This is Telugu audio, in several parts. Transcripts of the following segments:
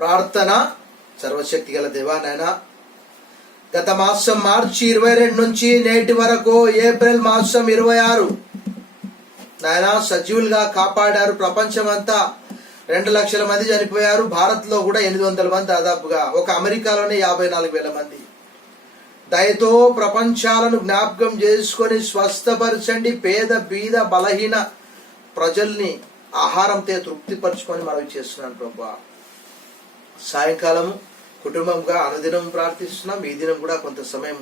ప్రార్థన. సర్వశక్తి గల దేవా నాయనా, గత మాసం మార్చి 22 నుంచి నేటి వరకు ఏప్రిల్ మాసం 26 నాయనా సజీవులుగా కాపాడారు. ప్రపంచమంతా 2 లక్షల మంది చనిపోయారు. భారత్ లో కూడా 800 మంది దాదాపుగా, ఒక అమెరికాలోనే 54,000 మంది. దయతో ప్రపంచాలను జ్ఞాపకం చేసుకొని స్వస్థపరచండి. పేద బీద బలహీన ప్రజల్ని ఆహారంతో తృప్తిపరచుకొని మనవి చేస్తున్నాను ప్రభా. సాయంకాలము కుటుంబంగా అనుదినం ప్రార్థిస్తున్నాం. ఈ దినం కూడా కొంత సమయం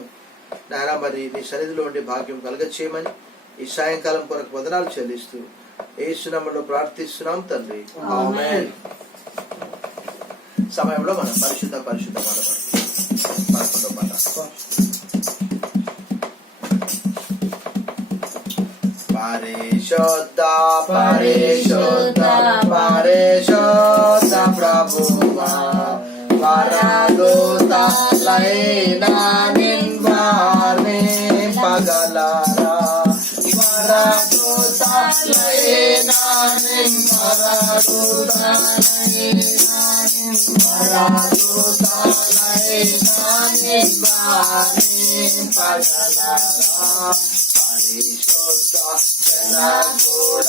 నాయనా మరి నీ సన్నిధిలో ఉండే భాగ్యం కలగచేయమని ఈ సాయంకాలం కొరకు వదనాలు చెల్లిస్తూ యేసు నామములో ప్రార్థిస్తున్నాం తండ్రి, ఆమేన్. సమయంలో మనం పరిశుద్ధ పరిశుద్ధ పరిశుద్ధ పరిశుద్ధ పరిశుద్ధ ప్రభువా, వరదూతలైన నిన్వారిని పగలరా, వరదూతలైన నిన్వారిని పగలరా. పరిశుద్ధ జనగూడ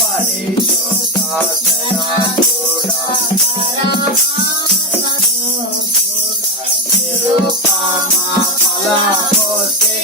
పరిశుద్ధ జనగూడ నిరుపమ ఫలముతే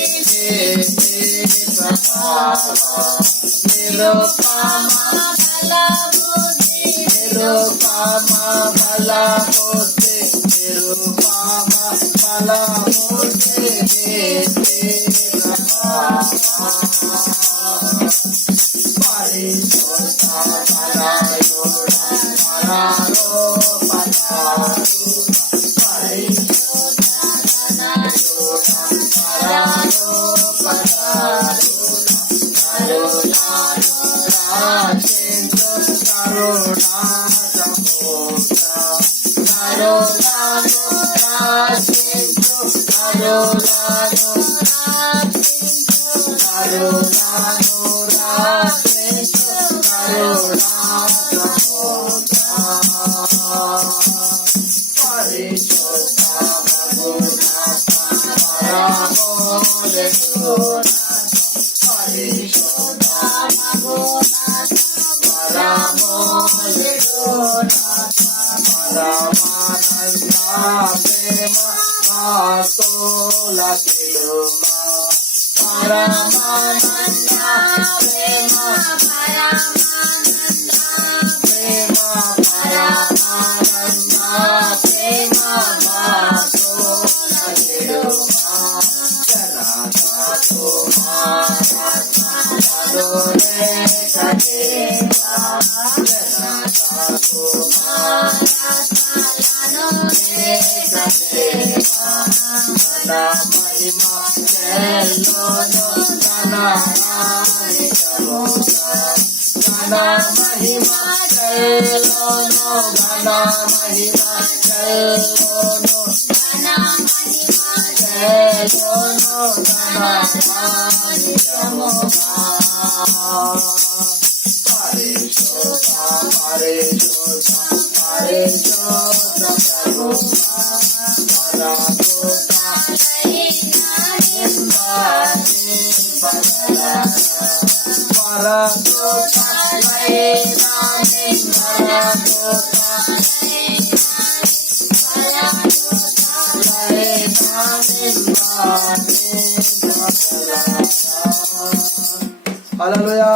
హల్లెలూయా.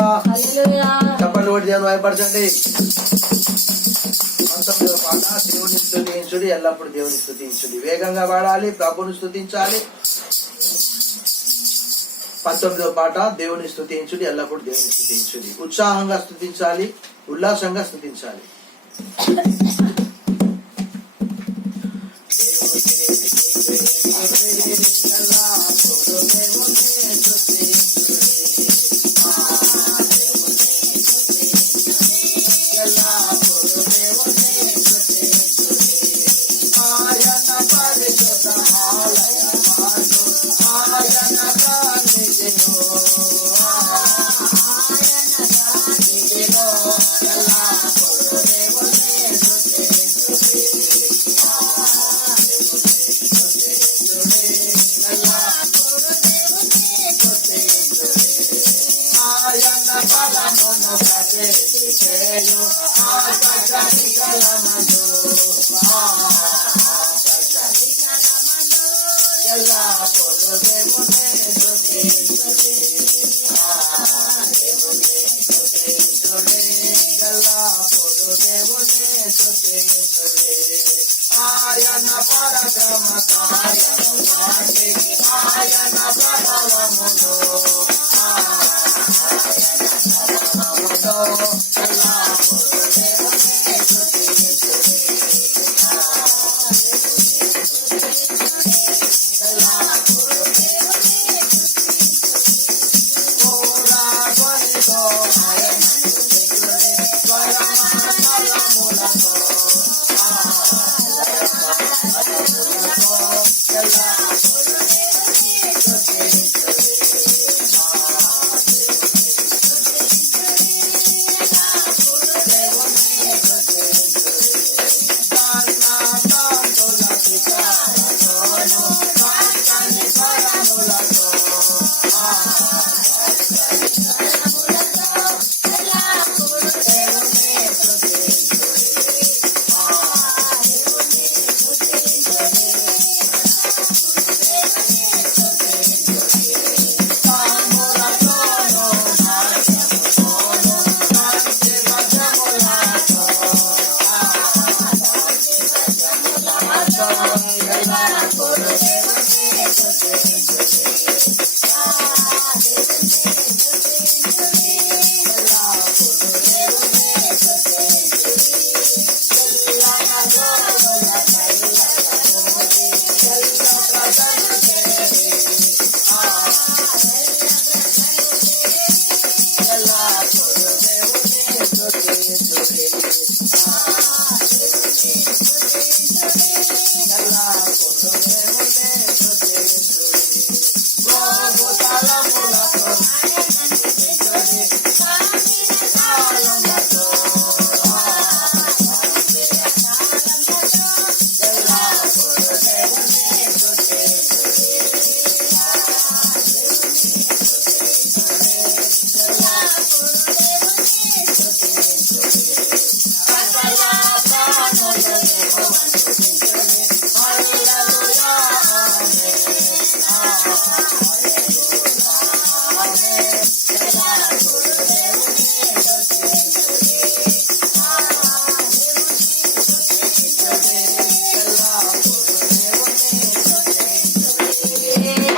చెప్పండి, ఒకటి దేవుని భయపరచండి. 19వ పాట, దేవుని స్తుతించుడి, ఎల్లప్పుడు దేవుని స్తుతించుడి. వేగంగా పాడాలి, ప్రభుని స్తుతించాలి. 19వ పాట, దేవుని స్తుతించుడి, ఎల్లప్పుడు దేవుని స్తుతించుడి. ఉత్సాహంగా స్తుతించాలి, ఉల్లాసంగా స్తుతించాలి. Ella ఆయన పరక్రమ ఆయన ప్రభావమును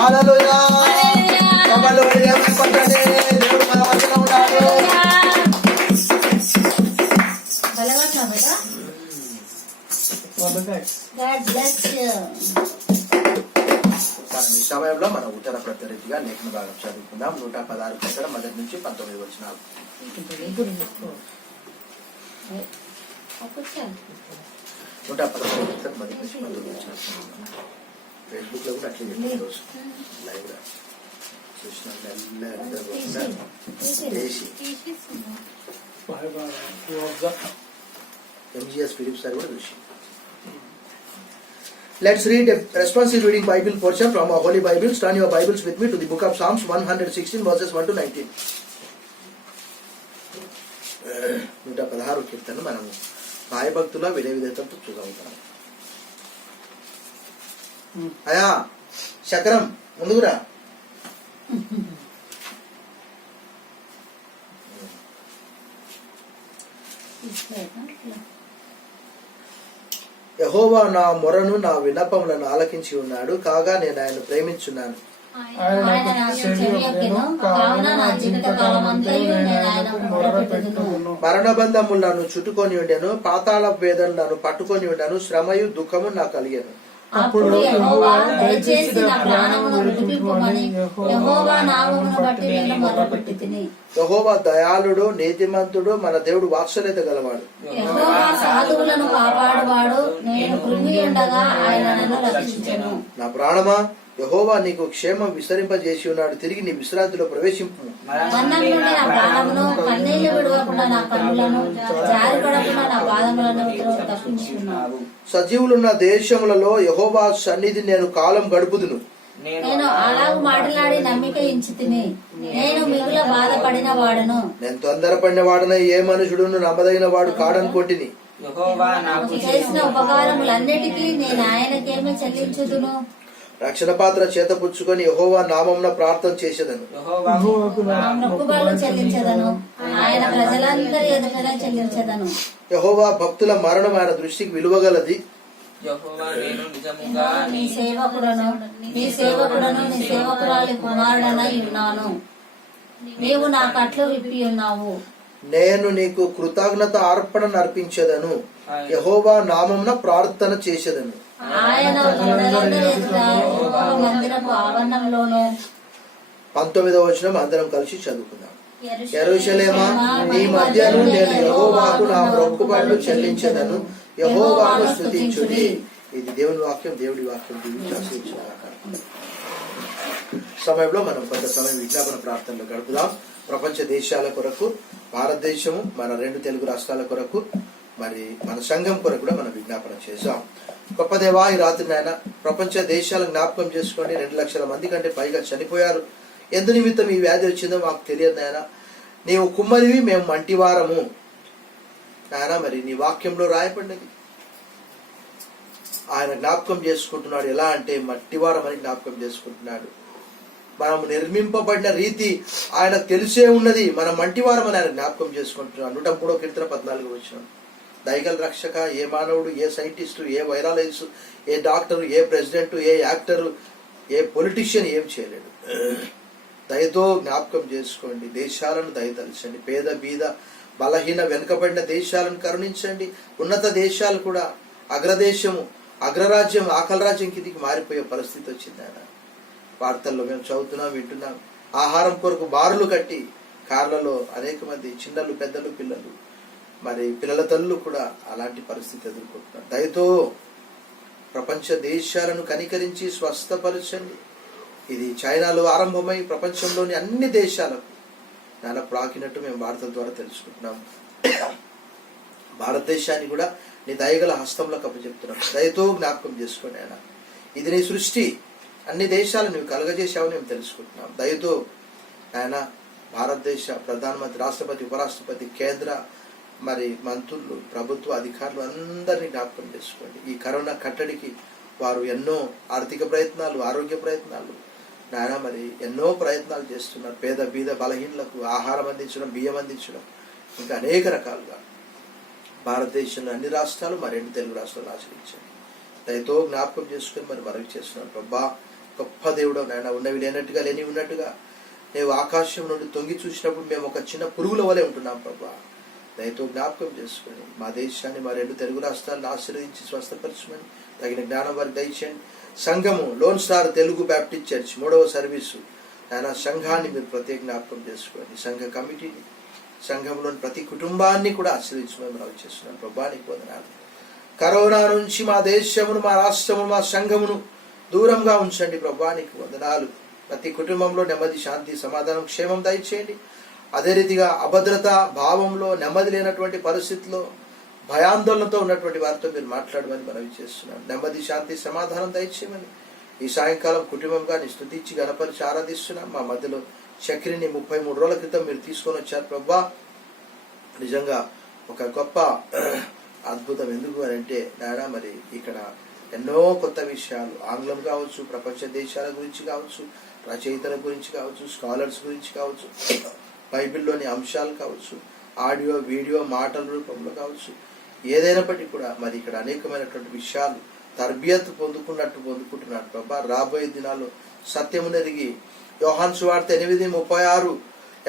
హల్లెలూయా. కమలు దేవుని పట్టండి. దేవుడు మన మధ్యలో ఉన్నాడు. ఈ సమయంలో మనం ఉత్తర ప్రత్యరీతిగా లేఖన భాగం చదువుకుందాం. 116 ప్రకారం 1 నుంచి 19 వచనాలు. 116 1 నుంచి 19 వచనాలు. ఫేస్బుక్ లో కూడా అట్లే పెట్టారు రోజు లైవ్ గా చూసిన ఎంజిఎస్ ఫిలిప్స్ సార్ కూడా చూసి. Let's read a responsive reading Bible portion from our Holy Bible. Turn your Bibles with me to the book of Psalms 116 verses 1 to 19. 116 కీర్తనను మనము భయభక్తుల వినయ విధేయతతో చదువుతాం. అయా చక్రం ముందుకురా. యెహోవా నా మొరను నా విన్నపములను ఆలకించి ఉన్నాడు, కాగా నేను ఆయన ప్రేమించున్నాను. మరణబంధములు నన్ను చుట్టుకొని ఉండెను, పాతాళ వేదన నన్ను పట్టుకొని ఉండెను, శ్రమయు దుఃఖము నాకు కలిగెను. అప్పుడు యెహోవా దయచేసి నా ప్రాణమును విడిపింపుమని యెహోవా నామమును బట్టి నేను మొర్రపెట్టుతిని. యెహోవా దయాళుడు, నీతిమంతుడు, మన దేవుడు వాత్సల్యత గలవాడు. యెహోవా సాధువులను కాపాడువాడు, నేను కృంగి ఉండగా ఆయన నన్ను రక్షించెను. నా ప్రాణమా, యెహోవా నీకు క్షేమం విస్తరింపజేసి ఉన్నాడు, తిరిగి నీ విశ్రాంతిలో ప్రవేశింపు. మరణం నుండి నా ప్రాణమును, కన్నీళ్లు విడవకుండా నా కన్నులను, జారిపడకుండా నా పాదములను తప్పించుకున్నావు. సజీవులున్న దేశములలో యెహోవా సన్నిధి నేను కాలం గడుపుదును. నేను అలాగు మాట్లాడి నమ్మిక ఇంచితిని. నేను మిగుల బాధపడిన వాడను. నేను తొందరపడిన వాడన ఏ మనుషుడును నమ్మదగిన వాడు కాడనుకొంటిని. యెహోవా నాకు చేసిన ఉపకారములన్నిటికీ నేను ఆయనకేమి చెల్లించుదును. రక్షణ పాత్ర చేత పుచ్చుకొని యెహోవా నామమున ప్రార్థన చేసేదను. యెహోవాకు నా మొక్కుబడులు చెల్లించదను. ఆయన ప్రజలందరి ఎదుటనే చెల్లించదను. యెహోవా భక్తుల మరణం ఆయన దృష్టికి విలువగలది. యెహోవా నేను నిజముగా నీ సేవకుడను నీ సేవకురాలి కుమారుడనై ఉన్నాను. నీవు నా కట్లు విప్పి ఉన్నావు. నేను నీకు కృతజ్ఞత అర్పణ అర్పించేదను. యెహోవా నామమున ప్రార్థన చేసేదను. ఆయన ప్రజలందరి ఎదుట యెహోవా మందిరపు ఆవరణంలోను. 19వ వచనం అందరం కలిసి చదువుకుందాం. యెరూషలేమా, నీ మధ్యను నేను యెహోవాకు నా మొక్కుబడులు చెల్లించెదను. యెహోవాను స్తుతించుడి. ఇది దేవుని వాక్యం. దేవుడి వాక్యం దీవించి ఆశీర్వదించుగాక. సమయంలో మనం కొంత సమయం విజ్ఞాపన ప్రార్థనలో గడుపుదాం. ప్రపంచ దేశాల కొరకు, భారతదేశము, మన 2 తెలుగు రాష్ట్రాల కొరకు, మరి మన సంఘం కొరకు కూడా మనం విజ్ఞాపన చేశాం. గొప్ప దేవా, ఈ రాత్రి నాయన ప్రపంచ దేశాలను జ్ఞాపకం చేసుకోండి. 2 లక్షల మంది కంటే పైగా చనిపోయారు. ఎందు నిమిత్తం ఈ వ్యాధి వచ్చిందో మాకు తెలియదు నాయన. నీవు కుమ్మరివి, మేము మంటివారము నాయన. మరి నీ వాక్యంలో రాయబడినది ఆయన జ్ఞాపకం చేసుకుంటున్నాడు. ఎలా అంటే మట్టివారం అని జ్ఞాపకం చేసుకుంటున్నాడు. మనం నిర్మింపబడిన రీతి ఆయనకు తెలిసే ఉన్నది. మనం మంటివారం అని ఆయన జ్ఞాపకం చేసుకుంటున్నాడు. 103వ కీర్తన 14వ వచనం. దైగల రక్షక, ఏ మానవుడు, ఏ సైంటిస్టు, ఏ వైరాలజిస్టు, ఏ డాక్టరు, ఏ ప్రెసిడెంట్, ఏ యాక్టరు, ఏ పొలిటీషియన్ ఏం చేయలేడు. దయతో జ్ఞాపకం చేసుకోండి. దేశాలను దయతలచండి. పేద బీద బలహీన వెనుకబడిన దేశాలను కరుణించండి. ఉన్నత దేశాలు కూడా అగ్రదేశము, అగ్రరాజ్యం, ఆకలి రాజ్యం కిందికి మారిపోయే పరిస్థితి వచ్చింది ఆయన. వార్తల్లో మేము చదువుతున్నాం, వింటున్నాం. ఆహారం కొరకు బారులు కట్టి కార్లలో అనేక మంది చిన్నలు, పెద్దలు, పిల్లలు, మరి పిల్లల తల్లులు కూడా అలాంటి పరిస్థితి ఎదుర్కొంటున్నారు. దయతో ప్రపంచ దేశాలను కనికరించి స్వస్థపరచండి. ఇది చైనాలో ఆరంభమై ప్రపంచంలోని అన్ని దేశాలకు నాన్న ప్రాకినట్టు మేము వార్తల ద్వారా తెలుసుకుంటున్నాం. భారతదేశాన్ని కూడా నీ దయగల హస్తంలో కప్పచెప్తున్నాం. దయతో జ్ఞాపకం చేసుకోండి ఆయన. ఇది నీ సృష్టి. అన్ని దేశాలు నువ్వు కలగజేసావని మేము తెలుసుకుంటున్నాం. దయతో ఆయన భారతదేశ ప్రధానమంత్రి, రాష్ట్రపతి, ఉపరాష్ట్రపతి, కేంద్ర మరి మంత్రులు, ప్రభుత్వ అధికారులు అందరినీ జ్ఞాపకం చేసుకోండి. ఈ కరోనా కట్టడికి వారు ఎన్నో ఆర్థిక ప్రయత్నాలు, ఆరోగ్య ప్రయత్నాలు నాయన మరి ఎన్నో ప్రయత్నాలు చేస్తున్నారు. పేద బీద బలహీనులకు ఆహారం అందించడం, బియ్యం అందించడం, ఇంకా అనేక రకాలుగా భారతదేశంలో అన్ని రాష్ట్రాలు, మరి 2 తెలుగు రాష్ట్రాలు ఆచరించండి. దయతో జ్ఞాపకం చేసుకుని మరి మనవి చేస్తున్నాను. ప్రభా, గొప్ప దేవుడు నాయన. ఉన్నవి లేనట్టుగా, లేని ఉన్నట్టుగా నీవు ఆకాశం నుండి తొంగి చూసినప్పుడు మేము ఒక చిన్న పురుగుల వలె ఉంటున్నాం. ప్రభా, దయతో జ్ఞాపకం చేసుకుని మా దేశాన్ని, మా 2 తెలుగు రాష్ట్రాలను ఆశీర్వదించి స్వస్థపరచమని తగిన జ్ఞానం వారికి దయచేయండి. సంఘము, loan star Telugu Baptist church 3వ సర్వీసు నాయన సంఘాన్ని మీరు ప్రత్యేక జ్ఞాపకం చేసుకోండి. సంఘ కమిటీని, సంఘంలోని ప్రతి కుటుంబాన్ని కూడా ఆశీర్వదించమని మనం చేస్తున్నాం. ప్రభా, నీకు వందనాలు. కరోనా నుంచి మా దేశమును, మా రాష్ట్రమును, మా సంఘమును దూరంగా ఉంచండి. ప్రభా, నీకు వందనాలు. ప్రతి కుటుంబంలో నెమ్మది, శాంతి, సమాధానం, క్షేమం దయచేయండి. అదే రీతిగా అభద్రత భావంలో, నెమ్మది లేనటువంటి పరిస్థితిలో, భయాందోళనతో ఉన్నటువంటి వారితో మీరు మాట్లాడమని మనవి చేస్తున్నాను. నెమ్మది, శాంతి, సమాధానం దయచేయమని ఈ సాయంకాలం కుటుంబంగా నీ స్తుతించి గణపరిచి ఆరాధిస్తున్నాం. మా మధ్యలో చక్రిని 33 రోజుల క్రితం మీరు తీసుకొని వచ్చారు. ప్రభా, నిజంగా ఒక గొప్ప అద్భుతం. ఎందుకు అని అంటే నాయన మరి ఇక్కడ ఎన్నో కొత్త విషయాలు, ఆంగ్లం కావచ్చు, ప్రపంచ దేశాల గురించి కావచ్చు, రచయితల గురించి కావచ్చు, స్కాలర్స్ గురించి కావచ్చు, బైబిల్లోని అంశాలు కావచ్చు, ఆడియో, వీడియో, మాటల రూపంలో కావచ్చు, ఏదైనప్పటికీ కూడా మరి ఇక్కడ అనేకమైనటువంటి విషయాలు తర్బియత్ పొందుకుంటున్నాడు. ప్రభా, రాబోయే దినాల్లో సత్యము నెరిగి యోహాను సువార్త 8:36,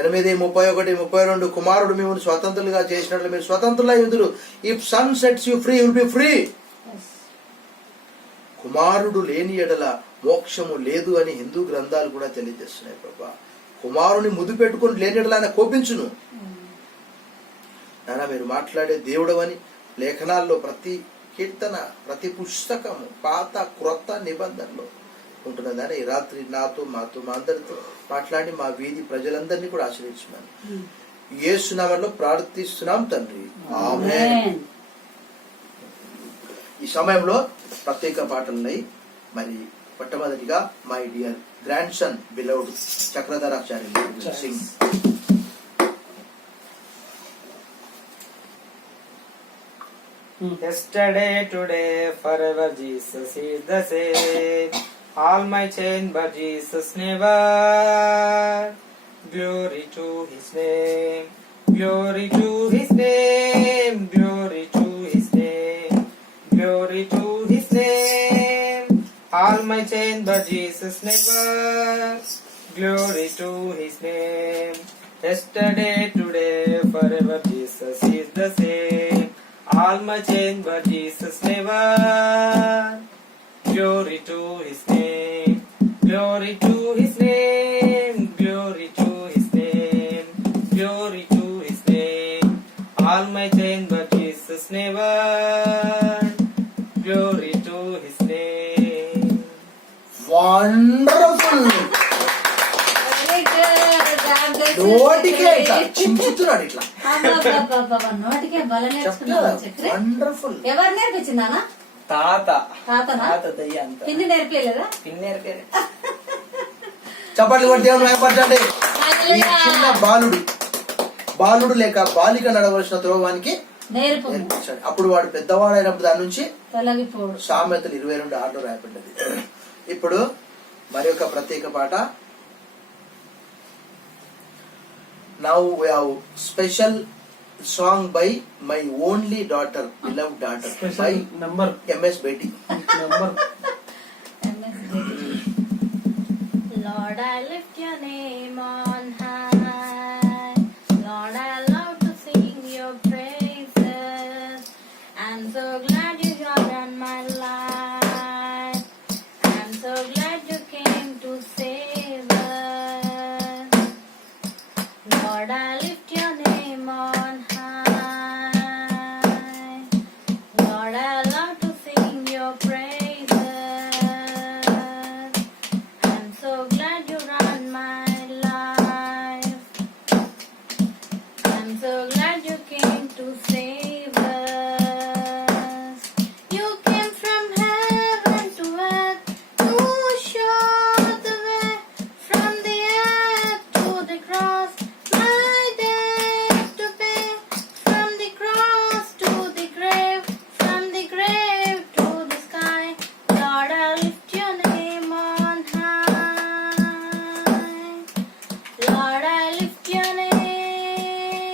8:31, 32 కుమారుడు మిమ్మల్ని స్వతంత్రులుగా చేసినట్లు మీరు స్వతంత్రులై ఉందురు. If son sets you free, will be free. కుమారుడు లేని ఎడల మోక్షము లేదు అని హిందూ గ్రంథాలు కూడా తెలియజేస్తున్నాయి. ప్రభా, కుమారుని ముద్దు పెట్టుకుని లేని ఎడల ఆయన కోపించును. నాన్న, మీరు మాట్లాడే దేవుడవని లేఖనాల్లో ప్రతి కీర్తన, ప్రతి పుస్తకము పాత క్రొత్త నిబంధనలో ఉంటున్నదని ఈ రాత్రి నాతో, మాతో, మా అందరితో మాట్లాడి మా వీధి ప్రజలందరినీ కూడా ఆశీర్వదించున్నాను. యేసు నామములో ప్రార్థిస్తున్నాం తండ్రి, ఆమేన్. ఈ సమయంలో ప్రత్యేక పాటలున్నాయి. మరి మొట్టమొదటిగా my dear grandson beloved Chakradharacharya Singh. Yesterday, today, forever, Jesus is the same. All my chain, but Jesus never. Glory to His name. Glory to His name. Glory to His name. Glory to His name. All my chain, but Jesus never. Glory to His name. Yesterday, today, forever, Jesus is the same. All my chain, but Jesus never. Glory to His name. Glory to His name. Glory to His name. Glory to His name. All my chain, but Jesus never. Glory to His name. Wonderful. నోటికే ఇట్లా చించుతున్నాడు ఇట్లా. నోటికే బల నేర్చుకున్నావు. వండర్ఫుల్. ఎవరు నేర్పించిందానా? తాత తాతనా? తాత దయ్య అంత పిన్ని నేర్పించలేదా? పిన్నేరకే చప్పట్లు కొట్టి దేవుని భయపడకండి. ఈ చిన్న బాలుడు లేక బాలిక నడవలసిన త్రోవానికి నేర్పించాడు. అప్పుడు వాడు పెద్దవాడైనప్పుడు దాని నుంచి తొలగిపోడు. సామెతలు 22:6 రాయబడ్డది. ఇప్పుడు మరి ఒక ప్రత్యేక పాట. Now we have special song by my only daughter, beloved daughter, by number MS Betty. number. Lord, I lift your name on high. Lord, I love to sing your praises. I'm so glad you are on my life. I'm so glad you came to save us. Lord, I lift your name on high. Lord, I love to sing your praises. I'm so glad you run my life. I'm so glad you came to save us. You came from heaven to earth to show the way, from the earth to the cross. My debt to pay, from the cross to the grave, from the grave to the sky. Lord, I lift your name on high. Lord, I lift your name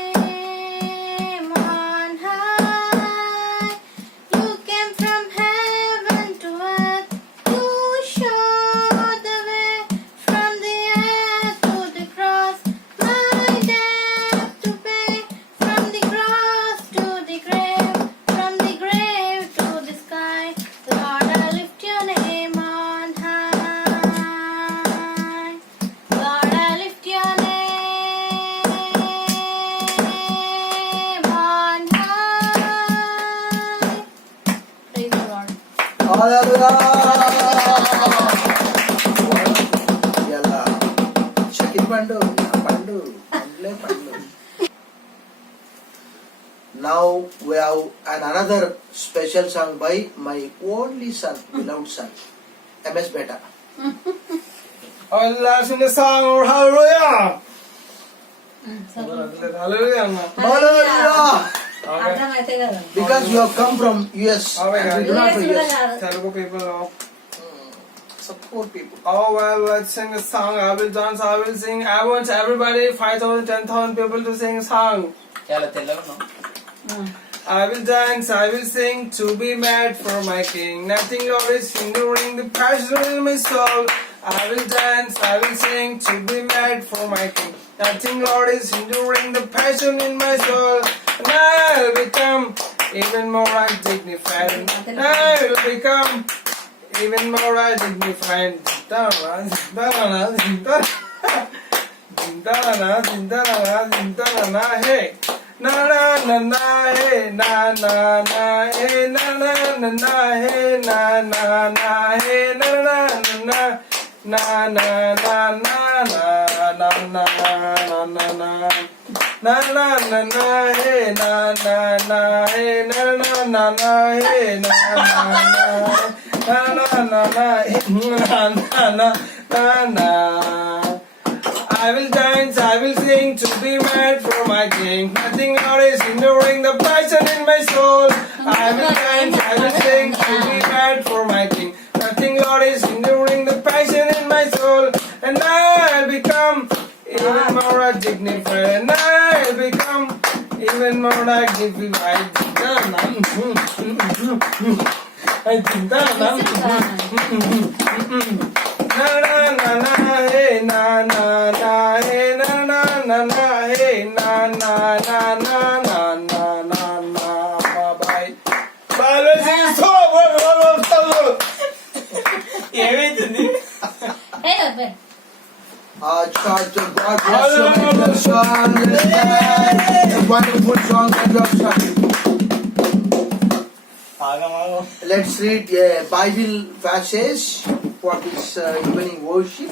on high. You came from heaven to earth to show the way, from the earth to the cross. My debt to pay, from the cross to the grave, from the grave to the sky. Lord, I lift your name on high. Lord, I lift your name on high. Praise the Lord. ఇలా చకిరి పండు పండ్లే పండ్లు. Now we have another special song by my only son, beloved son, MS Beta. Allah sing the song or hallelujah. Hallelujah. Hallelujah! అర్థమైతే కదా. Because you have come from US Oh my and God. we do not know కూడా US. కాదు. Telugu people know. Some poor people. Oh well, let's sing a song. I will dance. I will sing. I want everybody, 5,000, 10,000 people to sing a song. చాలా తెల్లగా I will dance. I will sing to be mad for my king. Nothing, Lord, is hindering the passion in my soul. I will dance. I will sing to be mad for my king. Nothing, Lord, is hindering the passion in my soul. And I will become even more undignified. And I will become even more undignified. Hey. Na na na na hey na na na hey na na na na hey na na na hey na na na na na na na na na na na na na na na na na hey na na na hey na na na na hey na na na na na na hey na na na na. I will dance, I will sing to be mad for my king. Nothing now is hindering the passion in my soul. I will dance, I will sing to be mad for my king. Nothing Lord is hindering the passion in my soul. And I'll become even more dignified. And I'll become even more dignified. I think that na na na na hey na na na hey na na na na hey na na na na na na na na bye bye so ఏమైతుంది Hey, Abhay. Church of God bless you, my dear son. A wonderful song, my dear son. Let's read a Bible passage for this evening worship.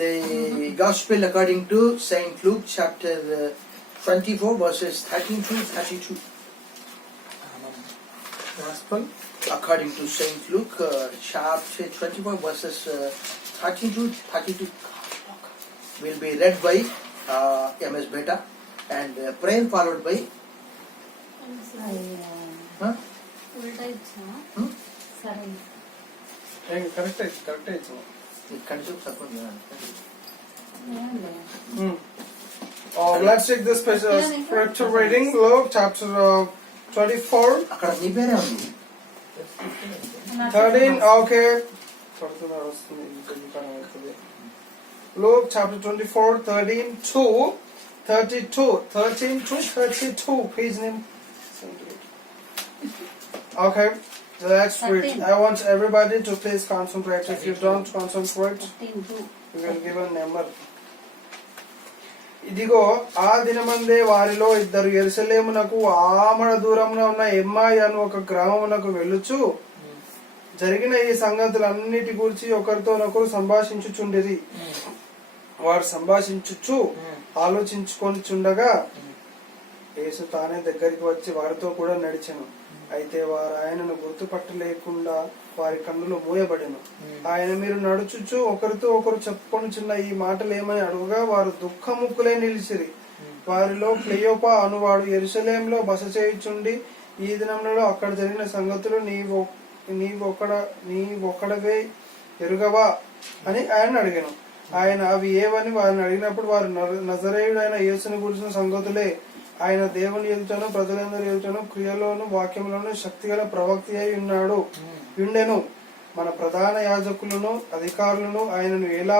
The Gospel according to Saint Luke, chapter 24, verses 13 to 32. gospel According to Saint Luke, chapter 24, verses 13 to 32. Will be read by MS Beta and prayer followed by. Huh? ఉల్టా ఇచ్చావా? Hmm? సరే. కరెక్ట్ ఇచ్చు Continue, support. ఏం లేదు. Let's take the special scripture reading. Luke chapter 24 అక్కడ నీ పేరే ఉంది. 13 okay. Luke chapter 24 13 to 32 13 to 32 please name. Okay, let's read. 13. I want everybody to please concentrate. If you don't concentrate, 13. we will give a number. ఇదిగో ఆ దినమందే వారిలో ఇద్దరు యెరూషలేమునకు ఆమడ దూరమున ఉన్న ఎమ్మాయి అను ఒక గ్రామమునకు వెళ్ళుచు జరిగిన ఈ సంగతులన్నిటి గురించి ఒకరితోనొకరు సంభాషించుచుండిరి. వారు సంభాషించుచు ఆలోచించుకొని చుండగా యేసు తానే దగ్గరికి వచ్చి వారితో కూడా నడిచెను. అయితే వారు ఆయనను గుర్తుపట్టలేకుండా వారి కన్నులు మూయబడెను. ఆయన మీరు నడుచుచు ఒకరితో ఒకరు చెప్పుకొనుచున్న ఈ మాటలు ఏమని అడుగుగా వారు దుఃఖముక్కులే నిలిచిరి. వారిలో క్లెయోపా అనువాడు యెరూషలేములో బస చేయుచుండి ఈ దినములలో అక్కడ జరిగిన సంగతులు నీవొక్కడవే ఎరుగవా అని ఆయన అడిగాను. ఆయన అవి ఏవని వారిని అడిగినప్పుడు వారు నజరేయుడైన యేసుని గురించిన సంగతులే. ఆయన దేవుని ఎదుటను ప్రజలందరి ఎదుటను క్రియలోను వాక్యములను శక్తిగల ప్రవక్తి అయి ఉండెను. మన ప్రధాన యాజకులను అధికారులను ఆయనను ఎలా